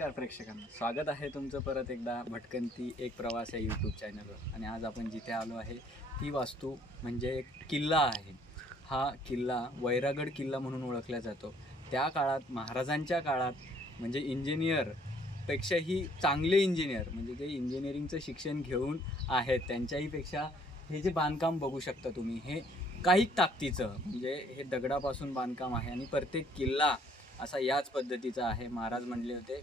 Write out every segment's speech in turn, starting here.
नमस्कार प्रेक्षकांना, स्वागत आहे तुमचं परत एकदा भटकंती एक प्रवास या यूट्यूब चॅनलवर. आणि आज आपण जिथे आलो आहे ती वास्तू म्हणजे एक किल्ला आहे. हा किल्ला वैरागड किल्ला म्हणून ओळखला जातो. त्या काळात महाराजांच्या काळात म्हणजे इंजिनियरपेक्षाही चांगले इंजिनियर म्हणजे जे इंजिनिअरिंगचं शिक्षण घेऊन आहेत त्यांच्याहीपेक्षा हे जे बांधकाम बघू शकता तुम्ही, हे काही ताकदीचं म्हणजे हे दगडापासून बांधकाम आहे आणि प्रत्येक किल्ला असा याच पद्धतीचा आहे. महाराज म्हणले होते,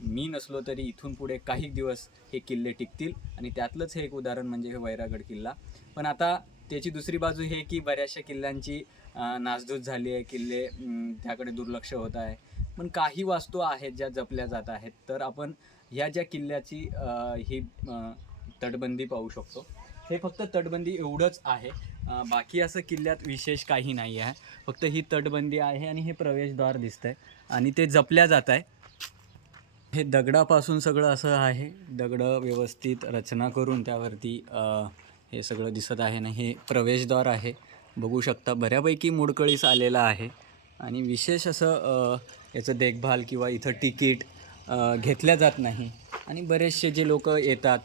मी नसलो तरी इथून पुढे काही दिवस हे किल्ले टिकतील, आणि त्यातलंच हे एक उदाहरण म्हणजे हे वैरागड किल्ला. पण आता त्याची दुसरी बाजू हे की बऱ्याचशा किल्ल्यांची नासधूस झाली आहे, किल्ले त्याकडे दुर्लक्ष होत आहे. पण काही वास्तू आहेत ज्या जपल्या जात आहेत. तर आपण ह्या ज्या किल्ल्याची ही तटबंदी पाहू शकतो. हे फक्त तटबंदी एवढंच आहे, बाकी असं किल्ल्यात विशेष काही नाही आहे. फक्त ही तटबंदी आहे आणि हे प्रवेशद्वार दिसतंय आणि ते जपल्या जात आहे. हे दगडापासून सगळं असं आहे, दगडं व्यवस्थित रचना करून त्यावरती हे सगळं दिसत आहे ना. हे प्रवेशद्वार आहे, बघू शकता बऱ्यापैकी मोडकळीस आलेलं आहे. आणि विशेष असं याचं देखभाल किंवा इथं तिकीट घेतल्या जात नाही. आणि बरेचसे जे लोक येतात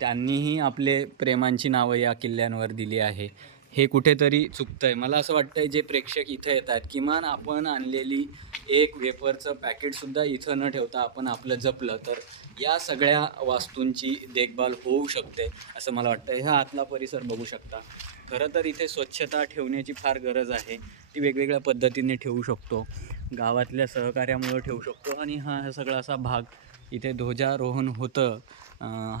त्यांनीही आपले प्रेमांची नावं या किल्ल्यांवर दिली आहे. हे कुठेतरी चुकतं आहे. मला असं वाटतं आहे जे प्रेक्षक इथं येतात, किमान आपण आणलेली एक वेफरचं पॅकेटसुद्धा इथं न ठेवता आपण आपलं जपलं तर या सगळ्या वास्तूंची देखभाल होऊ शकते असं मला वाटतं. ह्या आतला परिसर बघू शकता. खरं तर इथे स्वच्छता ठेवण्याची फार गरज आहे. ती वेगवेगळ्या पद्धतीने ठेवू शकतो, गावातल्या सहकार्यामुळं ठेवू शकतो. आणि हा सगळा असा भाग इथे ध्वजारोहण होतं.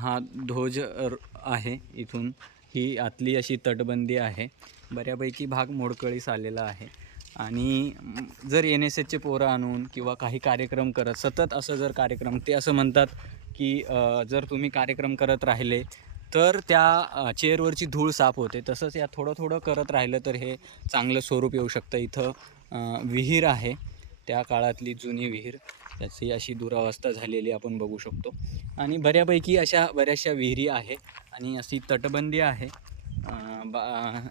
हा ध्वज आहे इथून. ही आतली अशी तटबंदी आहे. बऱ्यापैकी भाग मोडकळीस आलेला आहे. आणि जर एन एस एसचे पोरं आणून किंवा काही कार्यक्रम करत सतत असं जर कार्यक्रम, ते असं म्हणतात की जर तुम्ही कार्यक्रम करत राहिले तर त्या चेअरवरची धूळ साफ होते. तसंच या थोडं थोडं करत राहिलं तर हे चांगलं स्वरूप येऊ शकतं. इथं विहीर आहे, त्या काळातली जुनी विहीर, त्याची अशी दुरावस्था झालेली आपण बघू शकतो. आणि बऱ्यापैकी अशा बऱ्याचशा विहिरी आहे आणि अशी तटबंदी आहे.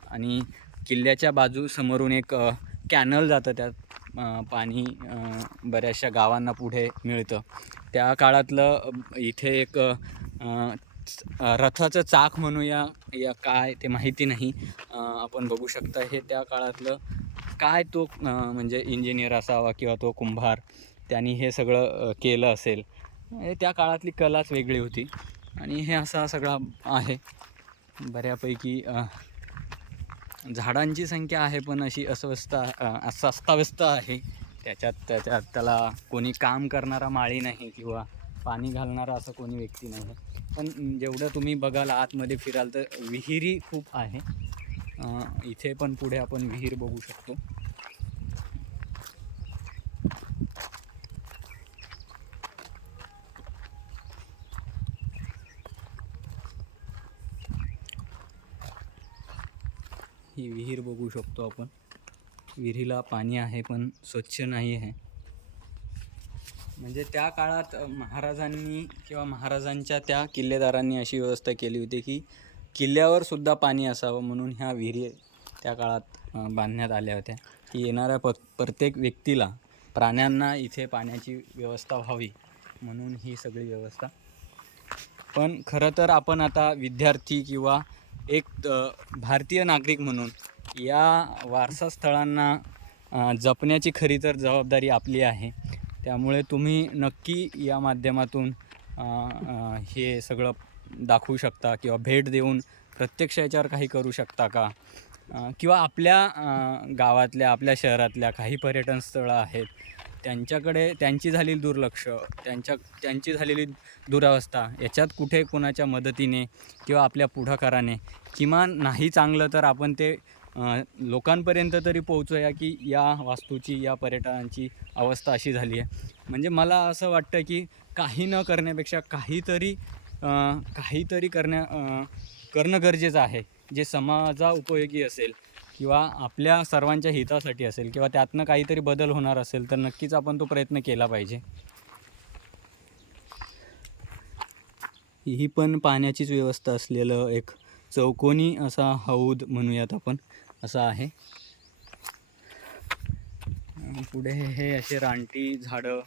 आणि किल्ल्याच्या बाजू समोरून एक कॅनल जातं, त्यात पाणी बऱ्याचशा गावांना पुढे मिळतं. त्या काळातलं इथे एक रथाचं चाक म्हणूया या काय ते माहिती नाही, आपण बघू शकता. हे त्या काळातलं काय तो म्हणजे इंजिनियर असावा किंवा तो कुंभार, त्यांनी हे सगळं केलं असेल. त्या काळातली कलाच वेगळी होती. आणि हे असा सगळा आहे. बऱ्यापैकी झाडांची संख्या आहे पण अशी अस्ताव्यस्त आहे. त्याला कोणी काम करणारा माळी नाही किंवा पाणी घालणारा असं कोणी व्यक्ती नाही. पण जेवढं तुम्ही बघाल आतमध्ये फिराल तर विहिरी खूप आहे. इथे पण पुढे आपण विहीर बघू शकतो. ही विहीर बघू शकतो आपण. विहिरीला पाणी आहे पण स्वच्छ नाही आहे. म्हणजे त्या काळात महाराजांनी किंवा महाराजांच्या त्या किल्लेदारांनी अशी व्यवस्था केली होती की किल्ल्यावर सुद्धा पाणी असावं, म्हणून ह्या विहिरी त्या काळात बांधण्यात आल्या होत्या की येणाऱ्या प्रत्येक व्यक्तीला, प्राण्यांना इथे पाण्याची व्यवस्था व्हावी म्हणून ही सगळी व्यवस्था. पण खरं तर आपण आता विद्यार्थी किंवा एक भारतीय नागरिक म्हणून या वारसा स्थळांना जपण्याची खरी तर जबाबदारी आपली आहे. त्यामुळे तुम्ही नक्की या माध्यमातून हे सगळं दाखवू शकता किंवा भेट देऊन प्रत्यक्ष याच्यावर काही करू शकता का. किंवा आपल्या गावातल्या, आपल्या शहरातल्या काही पर्यटन स्थळं आहेत त्यांच्याकडे त्यांची झालेली दुर्लक्ष, त्यांची झालेली दुरावस्था, याच्यात कुठे कोणाच्या मदतीने किंवा आपल्या पुढाकाराने किमान नाही चांगलं तर आपण ते लोकांपर्यंत तरी पोहोचूया की या वास्तूची, या पर्यटनांची अवस्था अशी झाली आहे. म्हणजे मला असं वाटतं की काही न करण्यापेक्षा काहीतरी करणं गरजेचं आहे, जे समाजा उपयोगी असेल किंवा आपल्या सर्वांच्या हितासाठी असेल किंवा त्यातनं काहीतरी बदल होणार असेल तर नक्कीच आपण तो प्रयत्न केला पाहिजे. ही पण पाण्याचीच व्यवस्था असलेलं एक चौकोनी असा हौद म्हणूयात आपण, असा आहे. पुढे हे असे रानटी झाडं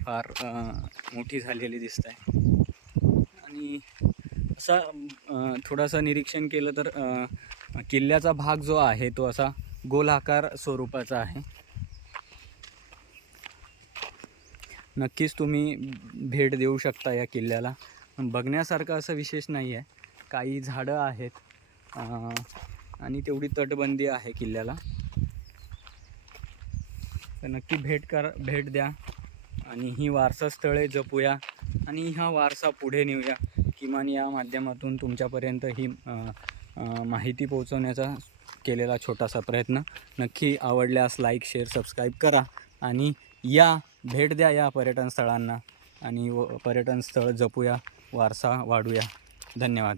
फार मोठी झालेली दिसत आहे. आणि असा थोडासा निरीक्षण केलं तर किल्ल्याचा भाग जो आहे तो असा गोलाकार स्वरूपाचा आहे. नक्कीच तुम्ही भेट देऊ शकता या किल्ल्याला. बघण्यासारखं असं विशेष नाही आहे, काही झाडं आहेत आणि तेवढी तटबंदी आहे किल्ल्याला. तर नक्की भेट द्या आणि ही वारसास्थळे जपूया आणि हा वारसा पुढे नेऊया. किमान या माध्यमातून तुमच्यापर्यंत ही माहिती पोहोचवण्याचा केलेला छोटासा प्रयत्न. नक्की आवडल्यास लाईक, शेअर, सबस्क्राईब करा आणि भेट द्या या पर्यटन स्थळांना आणि पर्यटन स्थळ जपूया, वारसा वाढूया. धन्यवाद.